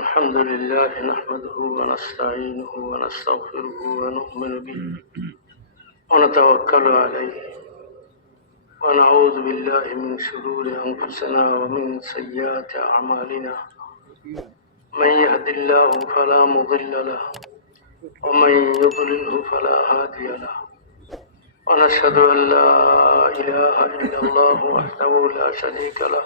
الحمد لله نحمده ونستعينه ونستغفره ونؤمن به ونتوكل عليه ونعوذ بالله من شرور أنفسنا ومن سيئات أعمالنا من يهد الله فلا مضل له ومن يضلله فلا هادي له ونشهد أن لا إله إلا الله وحده لا شريك له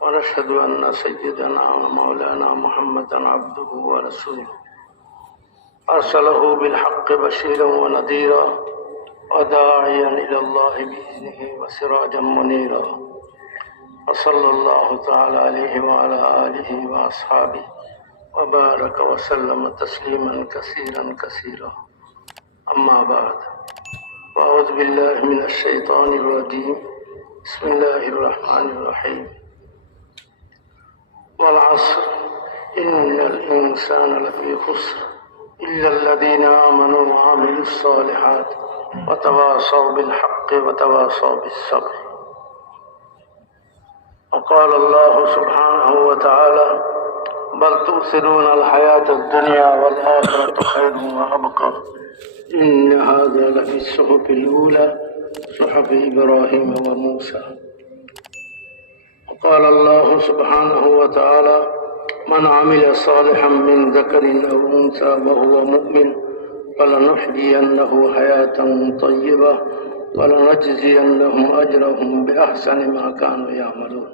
ونشهد أن سيدنا ومولانا محمدا عبده ورسوله أرسله بالحق بشيرا ونذيرا وداعيا إلى الله بإذنه وسراجا منيرا وصلى الله تعالى عليه وعلى آله وأصحابه وبارك وسلم تسليما كثيرا أما بعد وأعوذ بالله من الشيطان الرجيم بسم الله الرحمن الرحيم والعصر إن الإنسان لفي خسر إلا الذين آمنوا وعملوا الصالحات وتواصوا بالحق وتواصوا بالصبر. وقال الله سبحانه وتعالى بل تؤثرون الحياة الدنيا والآخرة خير وأبقى إن هذا لفي الصحف الأولى صحف إبراهيم وموسى. وقال الله سبحانه وتعالى من عمل صالحا من ذكر أو أنثى وهو مؤمن فلنحيينه حياة طيبة ولنجزينهم أجرهم بأحسن ما كانوا يعملون.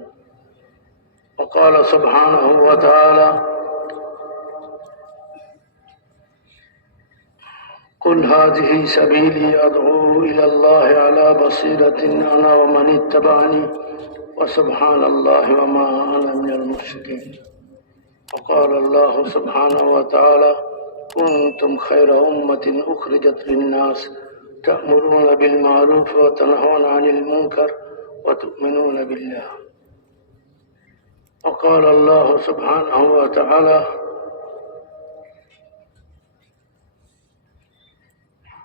وقال سبحانه وتعالى قل هذه سبيلي أدعو إلى الله على بصيرة أنا ومن اتبعني وسبحان الله وما أنا من المشركين. وقال الله سبحانه وتعالى كنتم خير أمة أخرجت للناس تأمرون بالمعروف وتنهون عن المنكر وتؤمنون بالله. وقال الله سبحانه وتعالى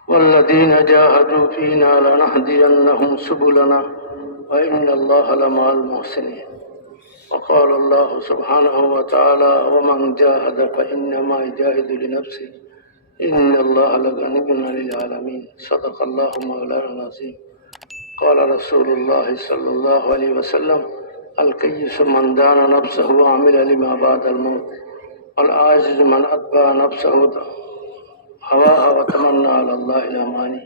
والذين جاهدوا فينا لنهدينهم سبلنا وإن الله لمع المحسنين. وقال الله سبحانه وتعالى ومن جاهد فإنما يجاهد لنفسه إن الله لغني عن العالمين. صدق الله مولانا العظيم. قال رسول الله صلى الله عليه وسلم الكيس من دان نفسه وعمل لما بعد الموت والعاجز من أتبع نفسه هواها وتمنى على الله الأماني.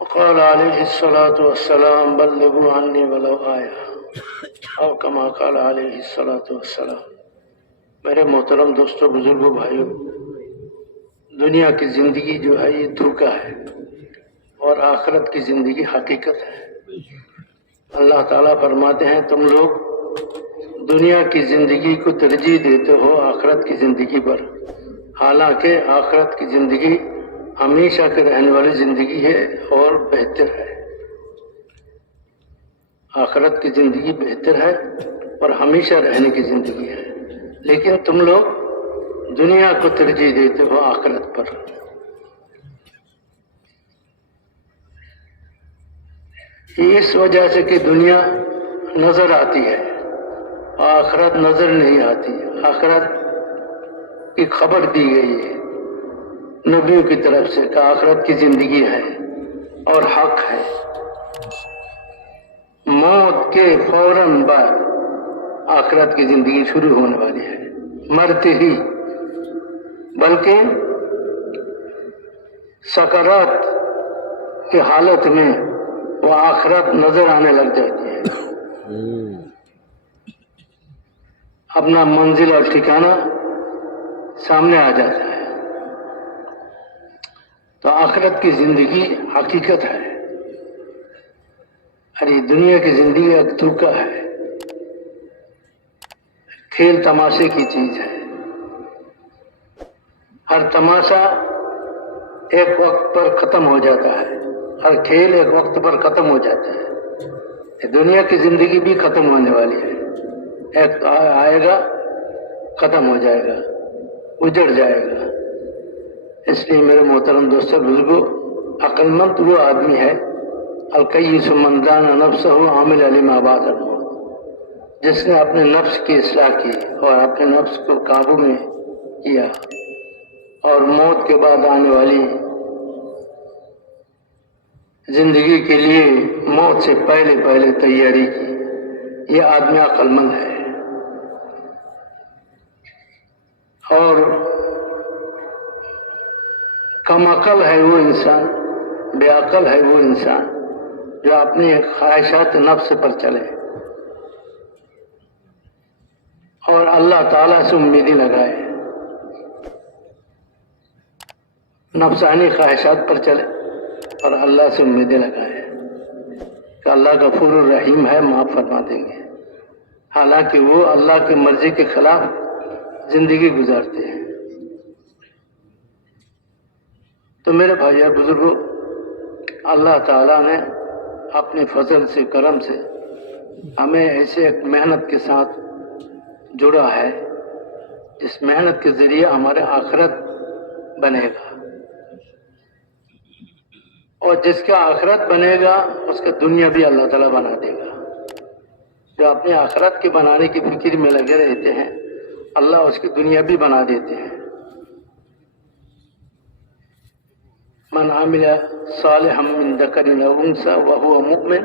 وقال عليه الصلاة والسلام بلغوا عني ولو آية او کما قال علیہ الصلاۃ والسلام. میرے محترم دوستوں بزرگوں بھائیوں، دنیا کی زندگی جو ہے یہ دھوکہ ہے اور آخرت کی زندگی حقیقت ہے. اللہ تعالیٰ فرماتے ہیں تم لوگ دنیا کی زندگی کو ترجیح دیتے ہو آخرت کی زندگی پر، حالانکہ آخرت کی زندگی ہمیشہ کے رہنے والی زندگی ہے اور بہتر ہے. آخرت کی زندگی بہتر ہے اور ہمیشہ رہنے کی زندگی ہے، لیکن تم لوگ دنیا کو ترجیح دیتے ہو آخرت پر. اس وجہ سے کہ دنیا نظر آتی ہے آخرت نظر نہیں آتی. آخرت کی خبر دی گئی ہے نبیوں کی طرف سے کہ آخرت کی زندگی ہے اور حق ہے. موت کے فوراً بعد آخرت کی زندگی شروع ہونے والی ہے، مرتے ہی، بلکہ سکرات کی حالت میں وہ آخرت نظر آنے لگ جاتی ہے. اپنا منزل اور ٹھکانہ سامنے آ جاتا ہے. تو آخرت کی زندگی حقیقت ہے اور یہ دنیا کی زندگی ایک دھوکہ ہے، کھیل تماشے کی چیز ہے. ہر تماشا ایک وقت پر ختم ہو جاتا ہے، ہر کھیل ایک وقت پر ختم ہو جاتا ہے. دنیا کی زندگی بھی ختم ہونے والی ہے، ایک آئے گا ختم ہو جائے گا، اجڑ جائے گا. اس لیے میرے محترم دوستوں بزرگوں، عقل مند وہ آدمی ہے الکیس من دان نفسہ عامل لما بعد الموت، جس نے اپنے نفس کی اصلاح کی اور اپنے نفس کو قابو میں کیا اور موت کے بعد آنے والی زندگی کے لیے موت سے پہلے تیاری کی، یہ آدمی عقل مند ہے۔ اور کم عقل ہے وہ انسان، بے عقل ہے وہ انسان جو اپنی خواہشات نفس پر چلے اور اللہ تعالیٰ سے امیدیں لگائے، نفسانی خواہشات پر چلے اور اللہ سے امیدیں لگائے کہ اللہ غفور الرحیم ہے، معاف فرما دیں گے، حالانکہ وہ اللہ کی مرضی کے خلاف زندگی گزارتے ہیں۔ تو میرے بھائی اور بزرگوں، اللہ تعالیٰ نے اپنے فضل سے، کرم سے ہمیں ایسے ایک محنت کے ساتھ جڑا ہے جس محنت کے ذریعے ہمارے آخرت بنے گا، اور جس کا آخرت بنے گا اس کا دنیا بھی اللہ تعالیٰ بنا دے گا۔ جو اپنے آخرت کے بنانے کی فکر میں لگے رہتے ہیں، اللہ اس کی دنیا بھی بنا دیتے ہیں۔ من عمل صالحا من ذکر او انثى وهو مؤمن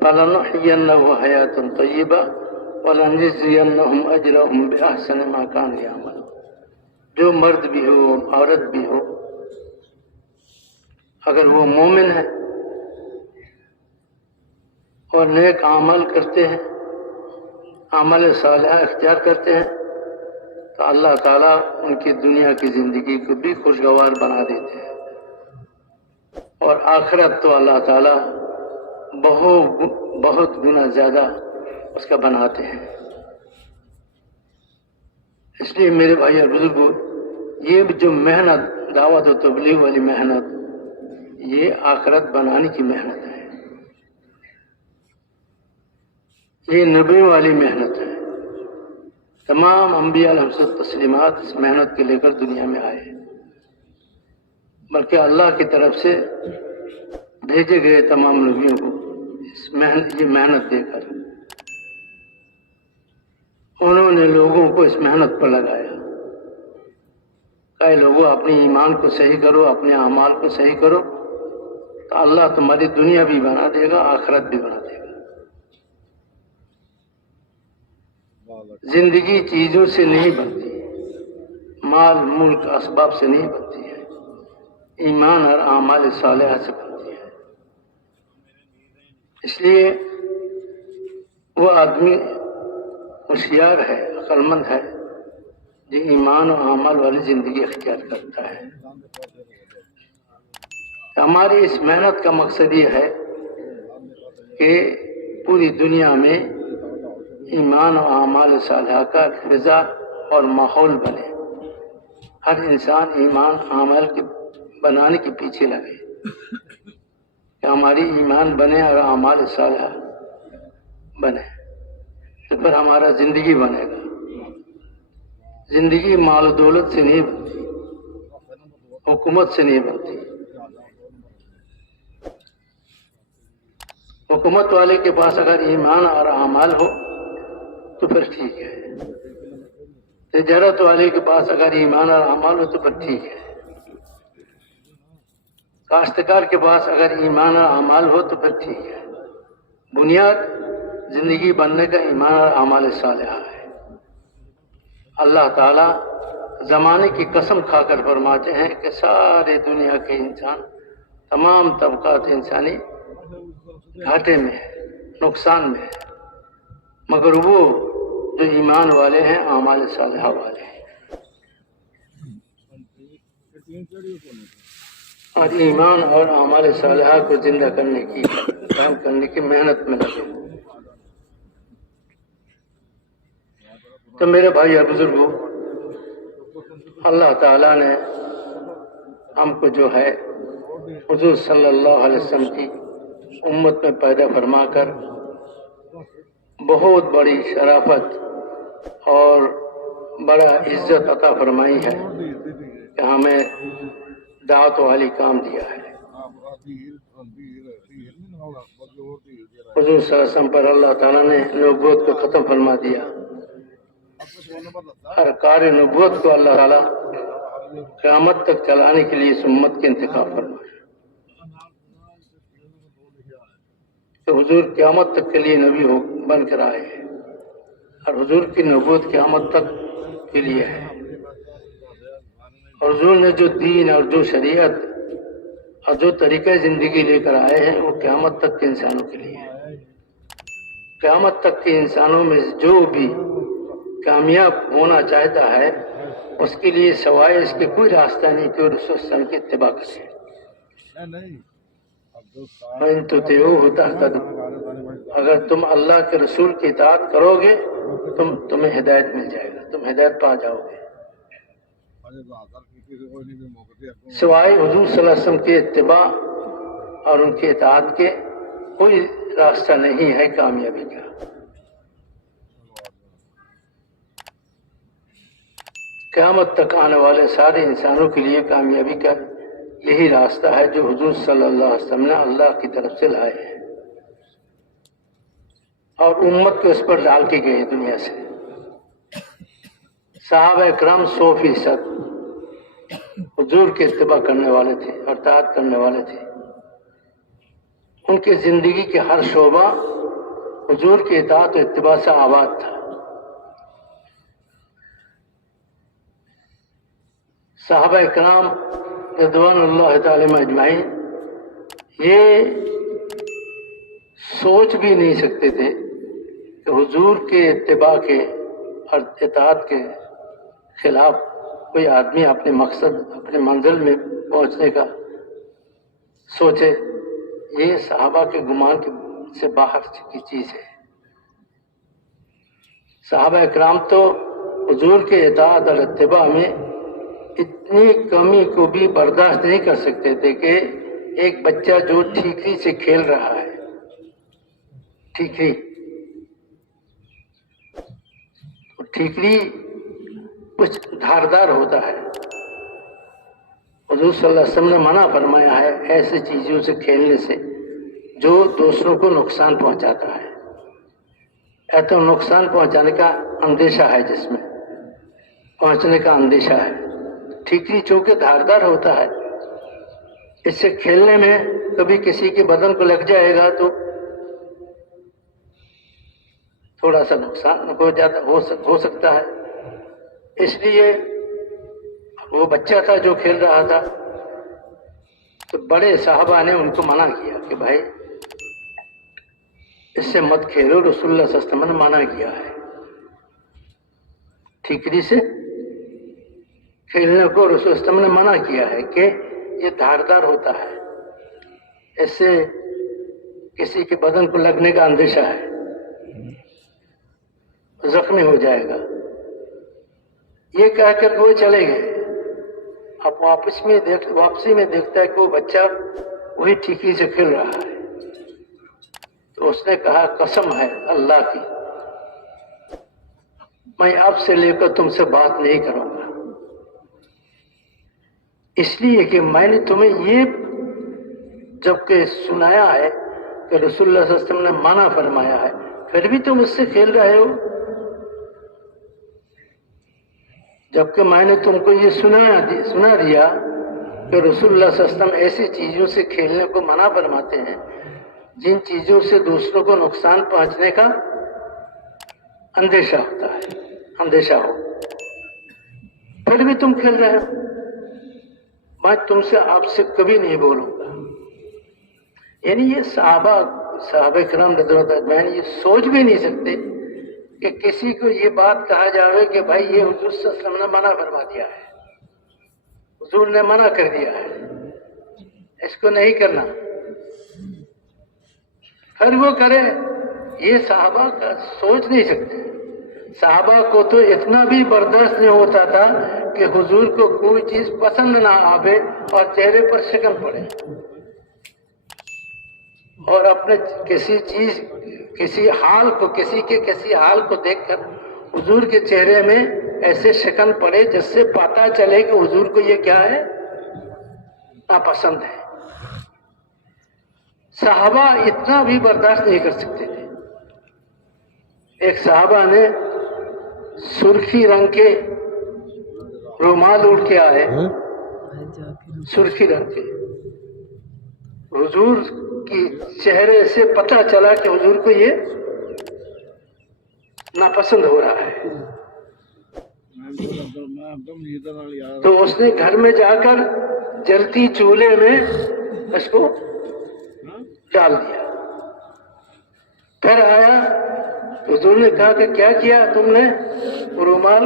فلنحيينه حياة طیبہ ولنجزینهم اجرهم باحسن ما كانوا يعملون۔ جو مرد بھی ہو، عورت بھی ہو، اگر وہ مومن ہے اور نیک اعمال کرتے ہیں، عمل صالحہ اختیار کرتے ہیں، تو اللہ تعالیٰ ان کی دنیا کی زندگی کو بھی خوشگوار بنا دیتے ہیں، اور آخرت تو اللہ تعالیٰ بہت گنا زیادہ اس کا بناتے ہیں۔ اس لیے میرے بھائی اور بزرگوں، یہ جو محنت، دعوت و تبلیغ والی محنت، یہ آخرت بنانے کی محنت ہے، یہ نبی والی محنت ہے۔ تمام انبیاء علیہ التسلیمات اس محنت کے لے کر دنیا میں آئے، بلکہ اللہ کی طرف سے بھیجے گئے تمام نبیوں کو یہ محنت دے کر انہوں نے لوگوں کو اس محنت پر لگایا کہ لوگوں اپنے ایمان کو صحیح کرو، اپنے اعمال کو صحیح کرو، تو اللہ تمہاری دنیا بھی بنا دے گا، آخرت بھی بنا دے گا۔ زندگی چیزوں سے نہیں بنتی، مال ملک اسباب سے نہیں بنتی ہے، ایمان اور اعمال صالحہ سے بنتی ہے۔ اس لیے وہ آدمی ہوشیار ہے، عقل مند ہے، جو ایمان و اعمال والی زندگی اختیار کرتا ہے۔ ہماری اس محنت کا مقصد یہ ہے کہ پوری دنیا میں ایمان و اعمال صالحہ کا فضا اور ماحول بنے، ہر انسان ایمان اعمال کے بنانے کے پیچھے لگے کہ ہماری ایمان بنے اور اعمال صالحہ بنے، تو پھر ہمارا زندگی بنے گا۔ زندگی مال و دولت سے نہیں بنتی، حکومت سے نہیں بنتی۔ حکومت والے کے پاس اگر ایمان اور اعمال ہو تو پھر ٹھیک ہے، تجارت والے کے پاس اگر ایمان اور اعمال ہو تو پھر ٹھیک ہے، کاشتکار کے پاس اگر ایمان اور اعمال ہو تو پھر ٹھیک ہے۔ بنیاد زندگی بننے کا ایمان اور اعمال صالحہ ہے۔ اللہ تعالیٰ زمانے کی قسم کھا کر فرماتے ہیں کہ سارے دنیا کے انسان، تمام طبقات انسانی گھاٹے میں ہے، نقصان میں ہے، مگر وہ جو ایمان والے ہیں، اعمال صالحہ والے ہیں، اور ایمان اور اعمال صالحہ کو زندہ کرنے کی، کام کرنے کی محنت میں لگے۔ تو میرے بھائی اور بزرگوں، اللہ تعالیٰ نے ہم کو جو ہے حضور صلی اللہ علیہ وسلم کی امت میں پیدا فرما کر بہت بڑی شرافت اور بڑا عزت عطا فرمائی ہے کہ ہمیں دعوت والی کام دیا ہے۔ حضور صلی اللہ علیہ وسلم پر اللہ تعالیٰ نے نبوت کو ختم فرما دیا، ہر کار نبوت کو اللہ تعالیٰ قیامت تک چلانے کے لیے اس امت کے انتخاب فرمایا کہ حضور قیامت تک کے لیے نبی بن کر آئے ہیں، اور حضور کی نبوت قیامت تک کے لیے ہے۔ اور حضور نے جو دین اور جو شریعت اور جو طریقہ زندگی لے کر آئے ہیں وہ قیامت تک کے انسانوں کے لیے ہے۔ قیامت تک کے انسانوں میں جو بھی کامیاب ہونا چاہتا ہے اس کے لیے سوائے اس کے کوئی راستہ نہیں کہ وہ رسول صلی اللہ علیہ وسلم کی اتباع کرے۔ وَإِن تُطِيعُوهُ تَهْتَدُوا، اگر تم اللہ کے رسول کی اطاعت کرو گے تمہیں ہدایت مل جائے گا، تم ہدایت پا جاؤ گے۔ سوائے حضور صلی اللہ علیہ وسلم کی اتباع اور ان کی اطاعت کے کوئی راستہ نہیں ہے کامیابی کا۔ قیامت تک آنے والے سارے انسانوں کے لیے کامیابی کا یہی راستہ ہے جو حضور صلی اللہ علیہ وسلم نے اللہ کی طرف سے لائے ہیں، اور امت کو اس پر ڈال کے گئے دنیا سے۔ صحابہ اکرام 100% حضور کی اتباع کرنے والے تھے اور اطاعت کرنے والے تھے۔ ان کی زندگی کے ہر شعبہ حضور کی اطاعت و اتباع سے آباد تھا۔ صحابہ اکرام رضوان اللہ تعالی اجمعین یہ سوچ بھی نہیں سکتے تھے کہ حضور کے اتباع کے اور اطاعت کے خلاف کوئی آدمی اپنے مقصد اپنے منزل میں پہنچنے کا سوچے۔ یہ صحابہ کے گمان سے باہر کی چیز ہے۔ صحابہ اکرام تو حضور کے اطاعت اور اتباع میں اتنی کمی کو بھی برداشت نہیں کر سکتے تھے کہ ایک بچہ جو ٹھیکری سے کھیل رہا ہے، ٹھیکری کچھ دھاردار ہوتا ہے، حضور صلی اللہ علیہ وسلم نے منع فرمایا ہے ایسی چیزوں سے کھیلنے سے جو دوسروں کو نقصان پہنچاتا ہے، یا تو نقصان پہنچانے کا اندیشہ ہے، جس میں پہنچنے کا اندیشہ ہے۔ ٹھیکری چونکہ دھاردار ہوتا ہے، اس سے کھیلنے میں کبھی کسی کے بدن کو لگ جائے گا تو تھوڑا سا نقصان ہو سکتا ہے۔ اس لیے وہ بچہ تھا جو کھیل رہا تھا، تو بڑے صحابہ نے ان کو منع کیا کہ بھائی اس سے مت کھیلو، رسول اللہ صلی اللہ علیہ وسلم نے منع کیا ہے ٹھیکری سے کھیلنے کو۔ رسول اللہ علیہ وسلم نے منع کیا ہے کہ یہ دھاردار ہوتا ہے، اس سے کسی کے بدن کو لگنے کا اندیشہ ہے، زخمی ہو جائے گا۔ یہ کہہ کر وہ چلے گئے۔ اب واپسی میں دیکھتا ہے کہ وہ بچہ وہی ٹھیکری سے کھیل رہا ہے، تو اس نے کہا قسم ہے اللہ کی، میں اب سے لے کر تم سے بات نہیں کروں گا، اس لیے کہ میں نے تمہیں یہ جب کہ سنایا ہے کہ رسول اللہ صلی اللہ علیہ وسلم نے منع فرمایا ہے، پھر بھی تم اس سے کھیل رہے ہو۔ جبکہ میں نے تم کو یہ سنا دیا کہ رسول اللہ صلی اللہ علیہ وسلم ایسی چیزوں سے کھیلنے کو منع فرماتے ہیں جن چیزوں سے دوسروں کو نقصان پہنچنے کا اندیشہ ہو، پھر بھی تم کھیل رہے ہو، میں تم سے آپ سے کبھی نہیں بولوں گا۔ یعنی یہ صحابہ کرام رضی اللہ عنہم اجمعین یہ سوچ بھی نہیں سکتے کہ کسی کو یہ بات کہا جاوے کہ بھائی یہ حضور صلی اللہ علیہ وسلم نے منع فرما دیا ہے، حضور نے منع کر دیا ہے، اس کو نہیں کرنا، پھر وہ کرے۔ یہ صحابہ کا سوچ نہیں سکتے۔ صحابہ کو تو اتنا بھی برداشت نہیں ہوتا تھا کہ حضور کو کوئی چیز پسند نہ آوے اور چہرے پر شکن پڑے، اور اپنے کسی حال کو دیکھ کر حضور کے چہرے میں ایسے شکن پڑے جس سے پتہ چلے کہ حضور کو یہ کیا ہے، ناپسند ہے۔ صحابہ اتنا بھی برداشت نہیں کر سکتے تھے. ایک صحابہ نے سرخی رنگ کے رومال اڑ کے آئے, سرخی رنگ کے. حضور کی چہرے سے پتہ چلا کہ حضور کو یہ ناپسند ہو رہا ہے. تو اس نے گھر میں جا کر جلتی چولہے میں اس کو ڈال دیا. پھر آیا, حضور نے کہا کہ کیا کیا تم نے رومال؟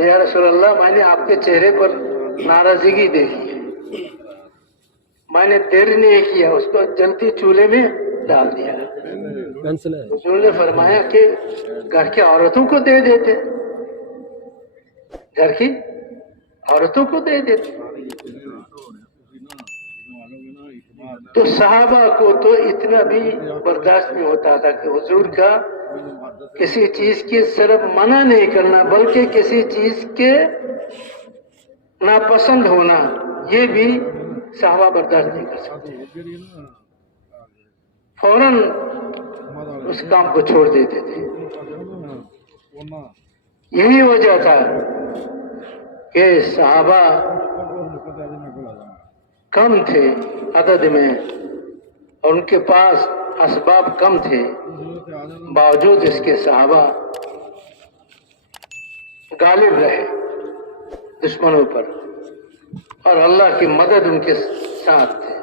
یا رسول اللہ, میں نے آپ کے چہرے پر ناراضگی دیکھی ہے, میں نے دیر نہیں کیا, اس کو جلتی چولہے میں ڈال دیا. حضور نے فرمایا کہ گھر کی عورتوں کو دے دیتے, گھر کی عورتوں کو دے دیتے. تو صحابہ کو تو اتنا بھی برداشت نہیں ہوتا تھا کہ حضور کا کسی چیز کی صرف منع نہیں کرنا, بلکہ کسی چیز کے ناپسند ہونا, یہ بھی صحابہ برداشت نہیں کر سکتے. فوراً اس کام کو چھوڑ دیتے تھے. یہی وجہ تھا کہ صحابہ کم تھے عدد میں, اور ان کے پاس اسباب کم تھے. باوجود اس کے صحابہ غالب رہے دشمنوں پر, اور اللہ کی مدد ان کے ساتھ تھے.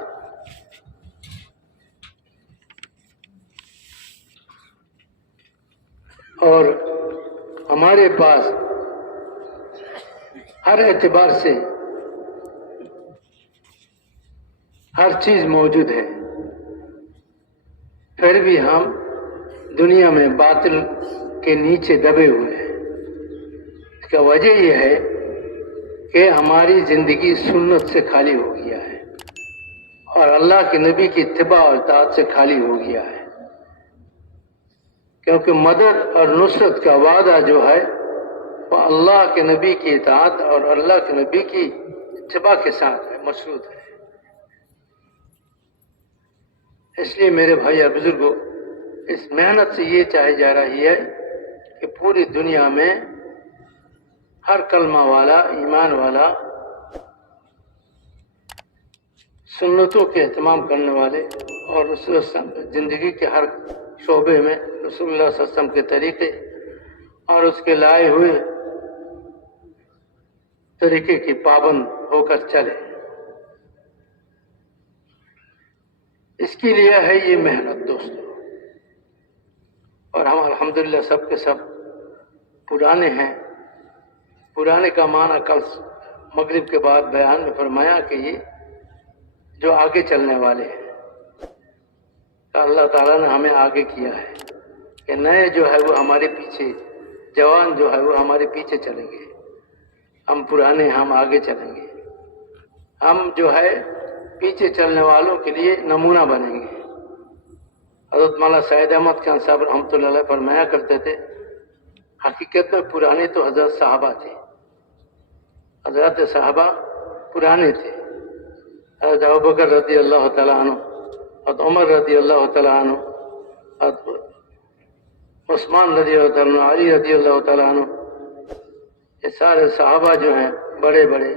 اور ہمارے پاس ہر اعتبار سے ہر چیز موجود ہے, پھر بھی ہم دنیا میں باطل کے نیچے دبے ہوئے ہیں. اس کا وجہ یہ ہے کہ ہماری زندگی سنت سے خالی ہو گیا ہے, اور اللہ کے نبی کی اتباع اور اطاعت سے خالی ہو گیا ہے. کیونکہ مدد اور نصرت کا وعدہ جو ہے وہ اللہ کے نبی کی اطاعت اور اللہ کے نبی کی اتباع کے ساتھ ہے, مشروط ہے. اس لیے میرے بھائی اور بزرگوں, اس محنت سے یہ چاہی جا رہی ہے کہ پوری دنیا میں ہر کلمہ والا, ایمان والا, سنتوں کے اہتمام کرنے والے, اور زندگی کے ہر شعبے میں رسول اللہ صلی اللہ علیہ وسلم کے طریقے اور اس کے لائے ہوئے طریقے کی پابند ہو کر چلے. اس کے لیے ہے یہ محنت دوستو. اور ہم الحمدللہ سب کے سب پرانے ہیں. پرانے کا معنی کل مغرب کے بعد بیان میں فرمایا کہ یہ جو آگے چلنے والے ہیں. اللہ تعالیٰ نے ہمیں آگے کیا ہے کہ نئے جو ہے وہ ہمارے پیچھے, جوان جو ہے وہ ہمارے پیچھے چلیں گے, ہم پرانے ہم آگے چلیں گے. ہم جو ہے پیچھے چلنے والوں کے لیے نمونہ بنیں گے. حضرت مولانا سید احمد خان صاحب رحمۃ اللہ علیہ فرمایا کرتے تھے, حقیقت میں پرانے تو حضرت صحابہ تھے, حضرت صحابہ پرانے تھے. حضرت ابوبکر رضی اللہ تعالیٰ عنہ, حضرت عمر رضی اللہ تعالیٰ عنہ, حضرت عثمان رضی اللہ تعالیٰ عنہ, علی رضی اللہ تعالیٰ عنہ, یہ سارے صحابہ جو ہیں بڑے بڑے,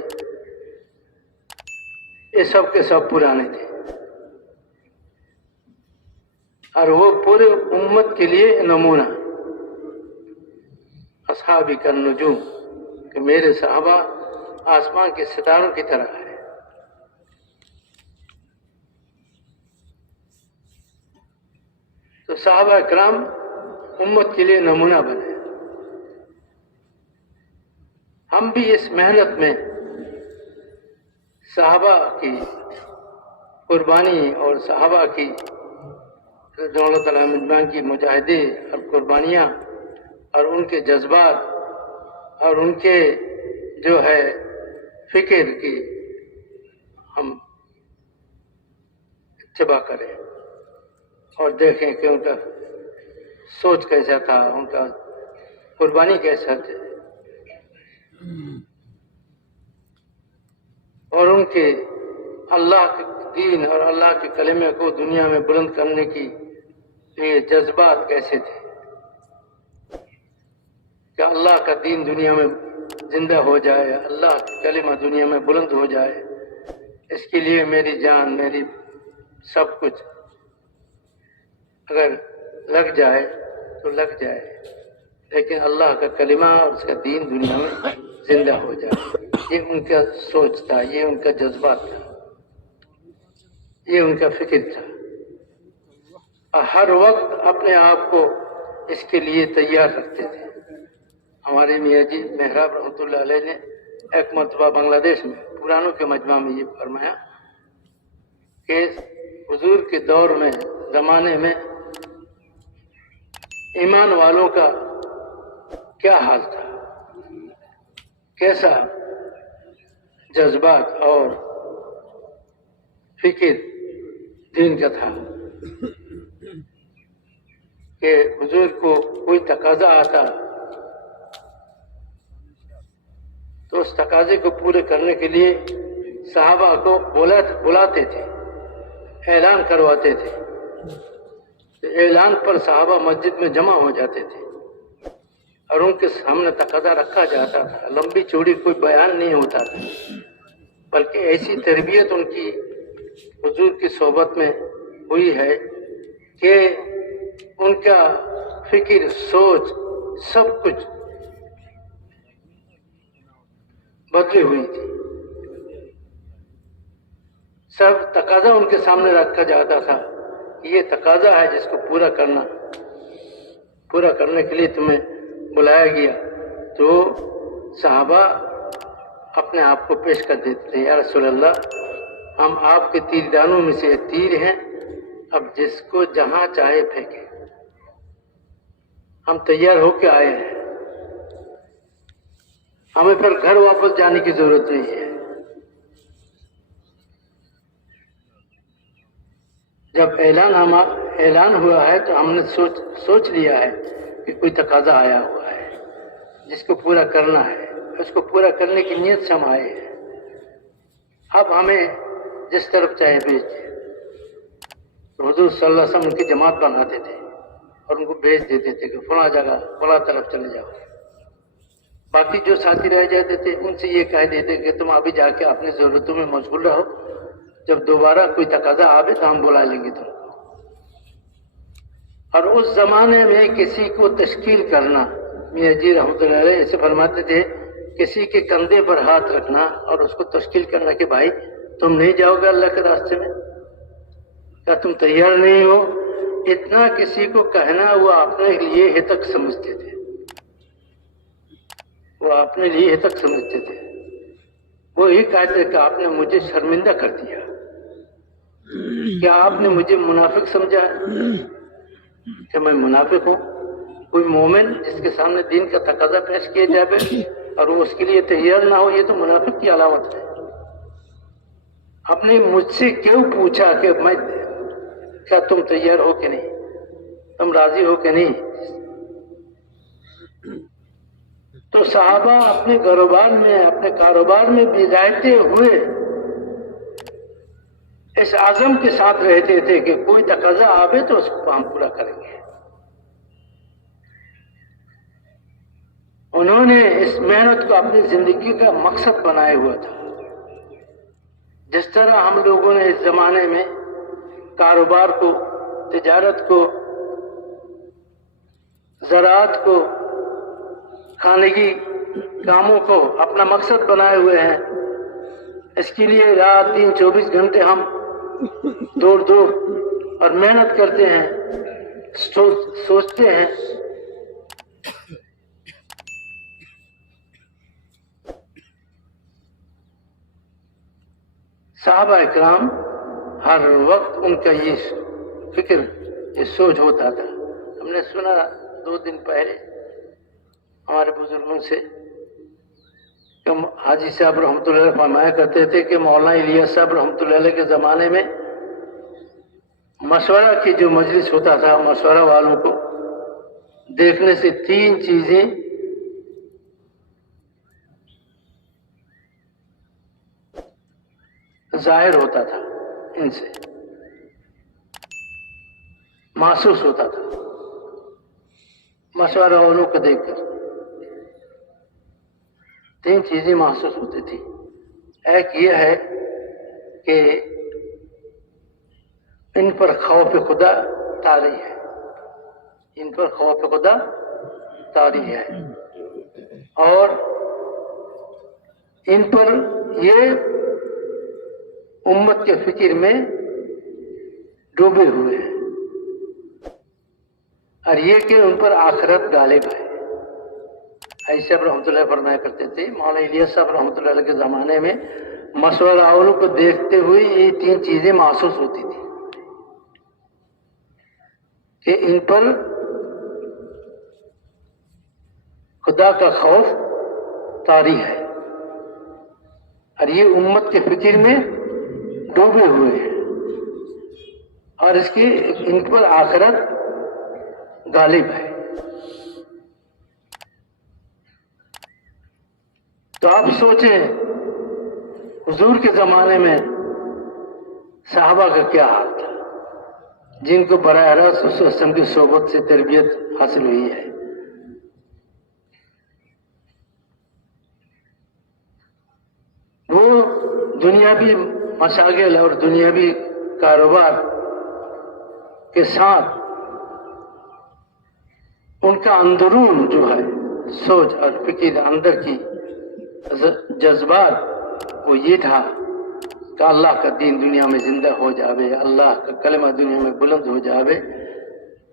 یہ سب کے سب پرانے تھے. اور وہ پورے امت کے لیے نمونہ, اصحابی کالنجوم, کہ میرے صحابہ آسمان کے ستاروں کی طرح ہے. تو صحابہ کرام امت کے لیے نمونہ بنے. ہم بھی اس محنت میں صحابہ کی قربانی اور صحابہ کی اللہ تعالیٰ مجمعین کی مجاہدے اور قربانیاں اور ان کے جذبات اور ان کے جو ہے فکر کی ہم اتباع کریں اور دیکھیں کہ ان کا سوچ کیسا تھا, ان کا قربانی کیسا تھا, اور ان کے اللہ دین اور اللہ کے کلمے کو دنیا میں بلند کرنے کی یہ جذبات کیسے تھے کہ اللہ کا دین دنیا میں زندہ ہو جائے، اللہ کا کلمہ دنیا میں بلند ہو جائے، اس کے لیے میری جان، میری سب کچھ اگر لگ جائے تو لگ جائے، لیکن اللہ کا کلمہ اور اس کا دین دنیا میں زندہ ہو جائے۔ یہ ان کا سوچ تھا، یہ ان کا جذبات تھا، یہ ان کا فکر تھا، اور ہر وقت اپنے آپ کو اس کے لیے تیار رکھتے تھے۔ ہمارے میاں جی محراب رحمۃ اللہ علیہ نے ایک مرتبہ بنگلہ دیش میں پرانوں کے مجمع میں یہ فرمایا کہ حضور کے دور میں، زمانے میں ایمان والوں کا کیا حال تھا، کیسا جذبات اور فکر دین کا تھا کہ حضور کو کوئی تقاضا آتا تو اس تقاضے کو پورے کرنے کے لیے صحابہ کو بلاتے تھے، اعلان کرواتے تھے، تو اعلان پر صحابہ مسجد میں جمع ہو جاتے تھے اور ان کے سامنے تقاضا رکھا جاتا تھا۔ لمبی چوڑی کوئی بیان نہیں ہوتا تھا، بلکہ ایسی تربیت ان کی حضور کی صحبت میں ہوئی ہے کہ ان کا فکر، سوچ، سب کچھ بدلی ہوئی تھی۔ سب تقاضا ان کے سامنے رکھا جاتا تھا کہ یہ تقاضا ہے جس کو پورا کرنے کے لیے تمہیں بلایا گیا، تو صحابہ اپنے آپ کو پیش کر دیتے تھے، یا رسول اللہ، ہم آپ کے تیر دانوں میں سے ایک تیر ہیں، اب جس کو جہاں چاہے پھینکے، ہم تیار ہو کے آئے ہیں، ہمیں پھر گھر واپس جانے کی ضرورت نہیں ہے۔ جب اعلان ہوا ہے تو ہم نے سوچ لیا ہے کہ کوئی تقاضا آیا ہوا ہے جس کو پورا کرنا ہے، اس کو پورا کرنے کی نیت سے ہم آئے ہیں، اب ہمیں جس طرف چاہے بھیج دیں۔ تو حضور صلی اللہ علیہ وسلم ان کی جماعت بناتے تھے اور ان کو بھیج دیتے تھے کہ فلاں جگہ فلاں طرف چلے جاؤ۔ باقی جو ساتھی رہ جاتے تھے ان سے یہ کہہ دیتے کہ تم ابھی جا کے اپنی ضرورتوں میں مشغول رہو، جب دوبارہ کوئی تقاضا آئے تو ہم بلا لیں گے تم کو۔ اور اس زمانے میں کسی کو تشکیل کرنا، میاں جی رحمۃ اللہ علیہ ایسے فرماتے تھے، کسی کے کندھے پر ہاتھ رکھنا اور اس کو تشکیل کرنا کہ بھائی تم نہیں جاؤ گے اللہ کے راستے میں، کیا تم تیار نہیں ہو؟ اتنا کسی کو کہنا وہ اپنے لیے ہتک سمجھتے تھے، وہ اپنے لیے ہتک سمجھتے تھے۔ وہ یہ کہتے کہ آپ نے مجھے شرمندہ کر دیا، کیا آپ نے مجھے منافق سمجھا کہ میں منافق ہوں؟ کوئی مومن جس کے سامنے دین کا تقاضا پیش کیا جائے اور وہ اس کے لیے تیار نہ ہو، یہ تو منافق کی علامت ہے۔ آپ نے مجھ سے کیوں پوچھا کہ میں کیا تم تیار ہو کہ نہیں، تم راضی ہو کہ نہیں؟ تو صحابہ اپنے کاروبار میں بھیجاتے ہوئے اس عزم کے ساتھ رہتے تھے کہ کوئی تقاضا آئے تو اس کو ہم پورا کریں گے۔ انہوں نے اس محنت کو اپنی زندگی کا مقصد بنایا ہوا تھا۔ جس طرح ہم لوگوں نے اس زمانے میں کاروبار کو، تجارت کو، زراعت کو، خانگی کاموں کو اپنا مقصد بنائے ہوئے ہیں، اس کے لیے رات دن 24 گھنٹے ہم دوڑ اور محنت کرتے ہیں، سوچتے ہیں۔ صحابہ اکرام ہر وقت ان کا یہ فکر، یہ سوچ ہوتا تھا۔ ہم نے سنا 2 دن پہلے ہمارے بزرگوں سے کہ حاجی صاحب رحمۃ اللہ علیہ فرمایا کرتے تھے کہ مولانا الیاس صاحب رحمۃ اللہ علیہ کے زمانے میں مشورہ کی جو مجلس ہوتا تھا، مشورہ والوں کو دیکھنے سے 3 چیزیں ظاہر ہوتا تھا۔ ان سے محسوس ہوتا تھا مشورہ والوں کو دیکھ کر 3 چیزیں محسوس ہوتی تھی. ایک یہ ہے کہ ان پر خوف خدا طاری ہے، ان پر خوف خدا طاری ہے، اور ان پر یہ امت کے فکر میں ڈوبے ہوئے ہیں، اور یہ کہ ان پر آخرت غالب ہے. ایسے رحمۃ اللہ فرمایا کرتے تھے. مولانا الیاس صاحب رحمۃ اللہ علیہ کے زمانے میں مشورہ اولوں کو دیکھتے ہوئے یہ 3 چیزیں محسوس ہوتی تھی کہ ان پر خدا کا خوف طاری ہے اور یہ امت کے فکر میں ڈوبے ہوئے ہیں، اور اس کی ان پر آخرت غالب ہے. تو آپ سوچیں حضور کے زمانے میں صحابہ کا کیا حال تھا، جن کو براہ راست اس وسلم کی صحبت سے تربیت حاصل ہوئی ہے. وہ دنیاوی مشاغل اور دنیاوی کاروبار کے ساتھ ان کا اندرون جو ہے سوچ اور فکر، اندر کی جذبات وہ یہ تھا کہ اللہ کا دین دنیا میں زندہ ہو جاوے، اللہ کا کلمہ دنیا میں بلند ہو جاوے.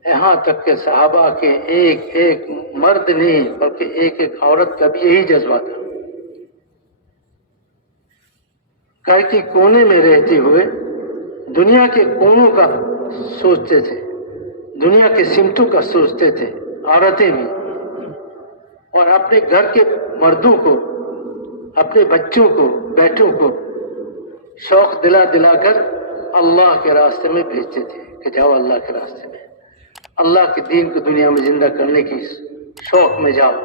یہاں تک کہ صحابہ کے ایک ایک مرد نہیں بلکہ ایک ایک عورت کا بھی یہی جذبہ تھا. گھر کے کونے میں رہتے ہوئے دنیا کے کونوں کا سوچتے تھے، دنیا کے سمتوں کا سوچتے تھے، عورتیں بھی، اور اپنے گھر کے مردوں کو، اپنے بچوں کو، بیٹوں کو شوق دلا دلا کر اللہ کے راستے میں بھیجتے تھے کہ جاؤ اللہ کے راستے میں، اللہ کے دین کو دنیا میں زندہ کرنے کی شوق میں جاؤ،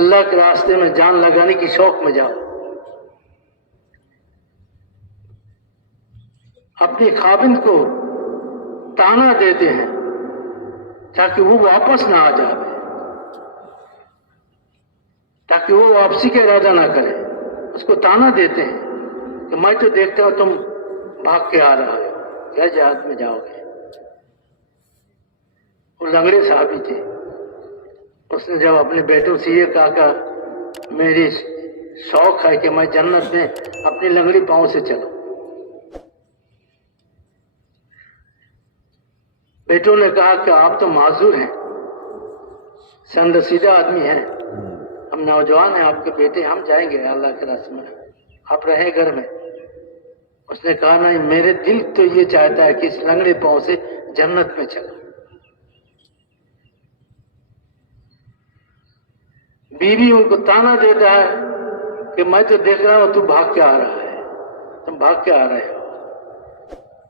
اللہ کے راستے میں جان لگانے کی شوق میں جاؤ. اپنے خاوند کو تانا دیتے ہیں تاکہ وہ واپس نہ آ جائے، تاکہ وہ واپسی کا ارادہ نہ کرے. اس کو تانا دیتے ہیں کہ میں تو دیکھتا ہوں تم بھاگ کے آ رہا ہو، کیا جہاد میں جاؤ گے. وہ لنگڑے صحابی تھے. اس نے جب اپنے بیٹوں سے یہ کہا کہ میری شوق ہے کہ میں جنت میں اپنی لنگڑی پاؤں سے چلوں، بیٹوں نے کہا کہ آپ تو معذور ہیں، سند سیدھا آدمی ہیں، ہم نوجوان ہیں، آپ کے بیٹے، ہم جائیں گے اللہ کے راستے میں، آپ رہیں گھر میں. اس نے کہا نہیں، میرے دل تو یہ چاہتا ہے کہ اس لنگڑے پاؤں سے جنت میں چلو. بیوی ان کو تانا دیتا ہے کہ میں تو دیکھ رہا ہوں تو بھاگ کے آ رہا ہے، تم بھاگ کے آ رہے ہو.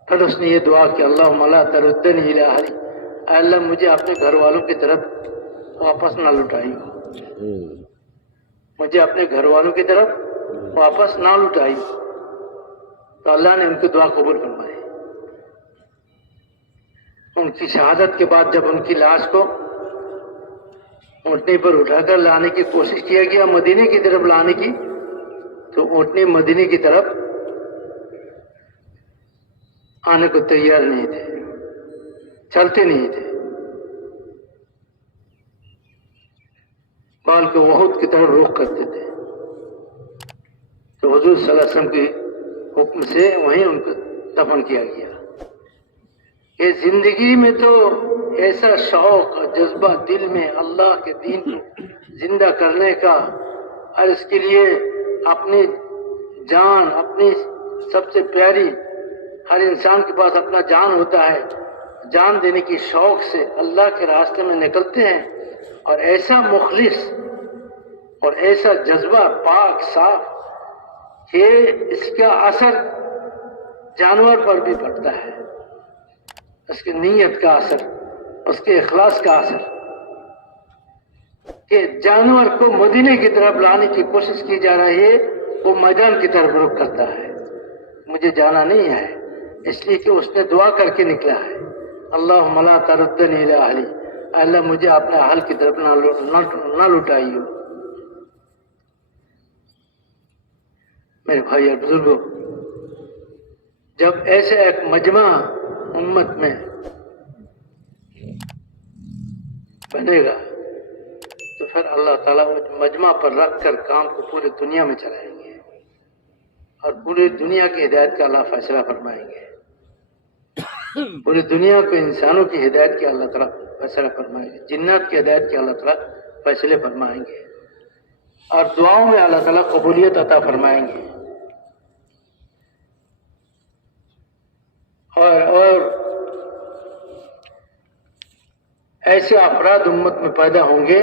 پھر اس نے یہ دعا کہ اللہم لا تردنی الی اہلی، اے اللہ مجھے اپنے گھر والوں کی طرف واپس نہ لٹائیو، مجھے اپنے گھر والوں کی طرف واپس نہ لٹائیو. تو اللہ نے ان کی دعا قبول فرمائی. ان کی شہادت کے بعد جب ان کی لاش کو اونٹنی پر اٹھا کر لانے کی کوشش کیا گیا، مدینے کی طرف لانے کی، تو اونٹنی مدینے کی طرف آنے کو تیار نہیں تھے، چلتے نہیں تھے، بلکہ وحود کی طرف رخ کرتے تھے. تو حضور صلی اللہ علیہ وسلم کے حکم سے وہیں ان کو دفن کیا گیا. یہ زندگی میں تو ایسا شوق اور جذبہ دل میں اللہ کے دین کو زندہ کرنے کا، اور اس کے لیے اپنی جان، اپنی سب سے پیاری، ہر انسان کے پاس اپنا جان ہوتا ہے، جان دینے کی شوق سے اللہ کے راستے میں نکلتے ہیں. اور ایسا مخلص اور ایسا جذبہ پاک صاف کہ اس کا اثر جانور پر بھی پڑتا ہے، اس کی نیت کا اثر، اس کے اخلاص کا اثر، کہ جانور کو مدینے کی طرف لانے کی کوشش کی جا رہی ہے، وہ میدان کی طرف رخ کرتا ہے. مجھے جانا نہیں ہے، اس لیے کہ اس نے دعا کر کے نکلا ہے، اللہم لا تردنی الی اہلی، اللہ مجھے اپنے اہل کی طرف نہ لٹائیو۔ میرے بھائی اور بزرگوں، جب ایسے ایک مجمع امت میں بنے گا تو پھر اللہ تعالیٰ وہ مجمع پر رکھ کر کام کو پورے دنیا میں چلائیں گے، اور پوری دنیا کی ہدایت کا اللہ فیصلہ فرمائیں گے، پوری دنیا کو انسانوں کی ہدایت کی اللہ تعالیٰ فیصلہ فرمائیں گے، جنات کی ہدایت کی اللہ تعالیٰ فیصلے فرمائیں گے، اور دعاؤں میں اللہ تعالیٰ قبولیت عطا فرمائیں گے، اور ایسے افراد امت میں پیدا ہوں گے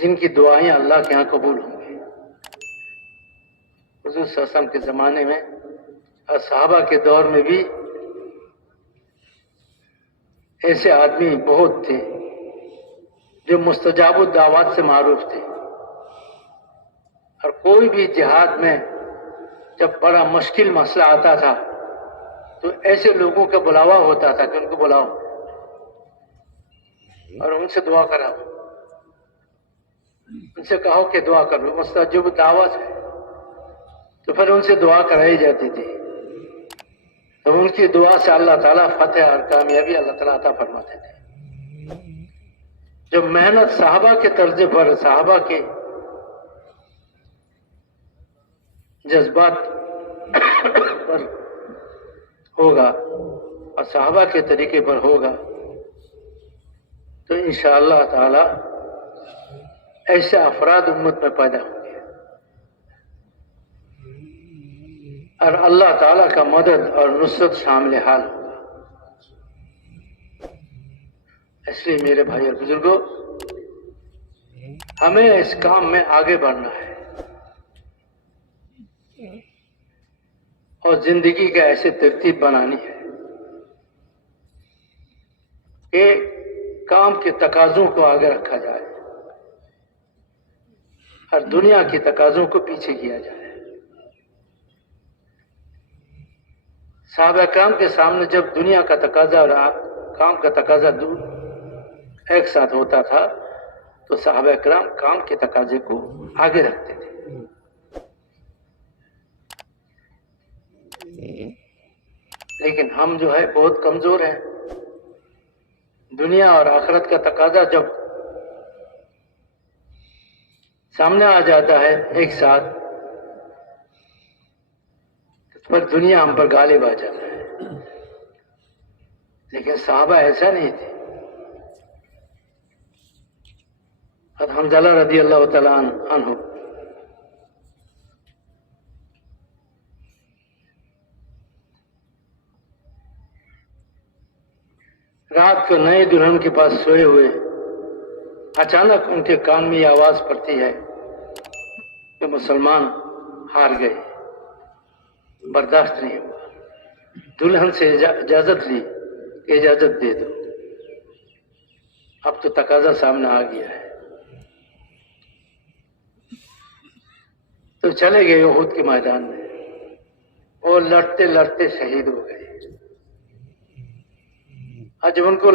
جن کی دعائیں اللہ کے ہاں قبول ہوں گی۔ حضور صلی اللہ علیہ وسلم کے زمانے میں اور صحابہ کے دور میں بھی ایسے آدمی بہت تھے جو مستجاب الدعوات سے معروف تھے، اور کوئی بھی جہاد میں جب بڑا مشکل مسئلہ آتا تھا تو ایسے لوگوں کا بلاوا ہوتا تھا کہ ان کو بلاؤ اور ان سے دعا کراؤ، ان سے کہو کہ دعا کرو، مستجاب دعوت ہے، تو پھر ان سے دعا کرائی جاتی تھی، تو ان کی دعا سے اللہ تعالیٰ فتح اور کامیابی اللہ تعالیٰ عطا فرماتے تھے۔ جو محنت صحابہ کے طرز پر، صحابہ کے جذبات پر ہوگا اور صحابہ کے طریقے پر ہوگا تو انشاءاللہ تعالی ایسے افراد امت میں پیدا ہوں گے، اور اللہ تعالیٰ کا مدد اور نصرت شامل حال ہوگا۔ اس لیے میرے بھائی اور بزرگوں، ہمیں اس کام میں آگے بڑھنا ہے اور زندگی کا ایسے ترتیب بنانی ہے کہ کام کے تقاضوں کو آگے رکھا جائے اور دنیا کے تقاضوں کو پیچھے کیا جائے۔ صحابہ کرام کے سامنے جب دنیا کا تقاضا اور کام کا تقاضا ایک ساتھ ہوتا تھا تو صحابہ کرام کام کے تقاضے کو آگے رکھتے تھے، لیکن ہم جو ہے بہت کمزور ہیں۔ دنیا اور آخرت کا تقاضا جب سامنے آ جاتا ہے ایک ساتھ تو پھر دنیا ہم پر غالب آ جاتا ہے، لیکن صحابہ ایسا نہیں تھے۔ حضرت حنظلہ رضی اللہ تعالیٰ عنہ رات کو نئے دلہن کے پاس سوئے ہوئے اچانک ان کے کان میں یہ آواز پڑتی ہے کہ مسلمان ہار گئے، برداشت نہیں ہوا۔ دلہن سے اجازت لی کہ اجازت دے دو، اب تو تقاضا سامنے آ گیا ہے، تو چلے گئے احد کے میدان میں، اور لڑتے لڑتے شہید ہو گئے۔ اور جب ان کا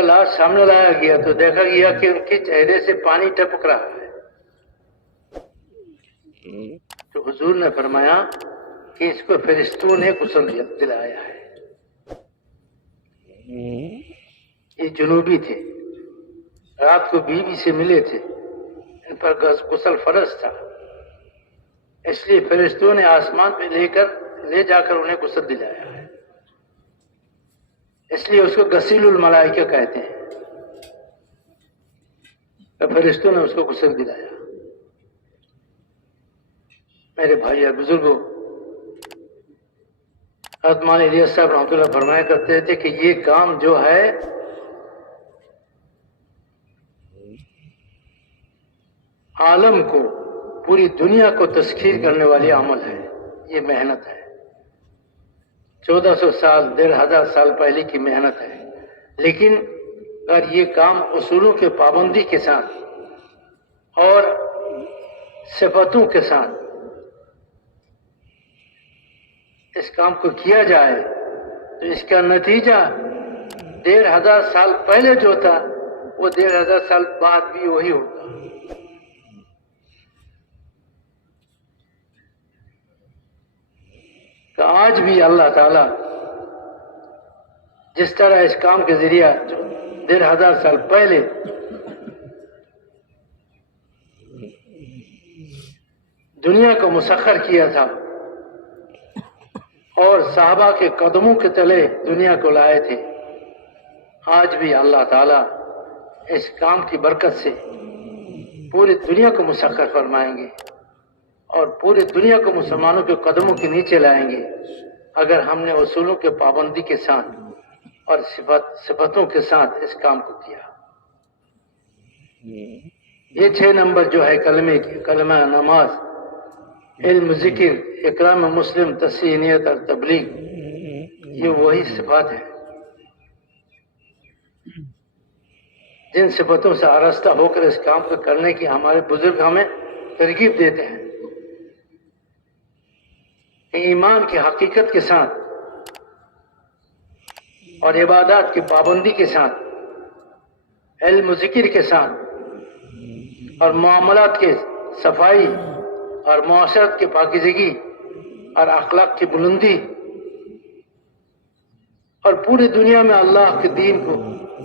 لاش سامنے لایا گیا تو دیکھا گیا کہ ان کے چہرے سے پانی ٹپک رہا ہے۔ تو حضور نے فرمایا کہ اس کو فرشتوں نے غسل دلایا ہے۔ یہ جنوبی تھے، رات کو بیوی سے ملے تھے، ان پر غسل فرض تھا، اس لیے فرشتوں نے آسمان پہ لے جا کر انہیں غسل دلایا ہے، اس لیے اس کو غسیل الملائکہ کہتے ہیں۔ تو فرشتوں نے اس کو غسل دلایا۔ میرے بھائی اور بزرگوں، حضرت مولانا الیاس صاحب رحمۃ اللہ فرمایا کرتے تھے کہ یہ کام جو ہے عالم کو، پوری دنیا کو تسخیر کرنے والی عمل ہے، یہ محنت ہے، 1400 سال 1500 سال پہلے کی محنت ہے، لیکن اگر یہ کام اصولوں کے پابندی کے ساتھ اور صفتوں کے ساتھ اس کام کو کیا جائے تو اس کا نتیجہ 1500 سال پہلے جو تھا وہ 1500 سال بعد بھی وہی ہوگا. تو آج بھی اللہ تعالیٰ جس طرح اس کام کے ذریعہ 1500 سال پہلے دنیا کو مسخر کیا تھا اور صحابہ کے قدموں کے تلے دنیا کو لائے تھے، آج بھی اللہ تعالیٰ اس کام کی برکت سے پوری دنیا کو مسخر فرمائیں گے اور پوری دنیا کو مسلمانوں کے قدموں کے نیچے لائیں گے اگر ہم نے اصولوں کے پابندی کے ساتھ اور صفتوں کے ساتھ اس کام کو کیا. یہ 6 نمبر جو ہے کلمہ نماز، علم، ذکر، اکرام مسلم، تصحیح نیت اور تبلیغ، یہ وہی صفات ہیں جن صفتوں سے آراستہ ہو کر اس کام کو کرنے کی ہمارے بزرگ ہمیں ترغیب دیتے ہیں. ایمان کی حقیقت کے ساتھ اور عبادات کی پابندی کے ساتھ، علم و ذکر کے ساتھ اور معاملات کے صفائی اور معاشرت کی پاکیزگی اور اخلاق کی بلندی اور پوری دنیا میں اللہ کے دین کو،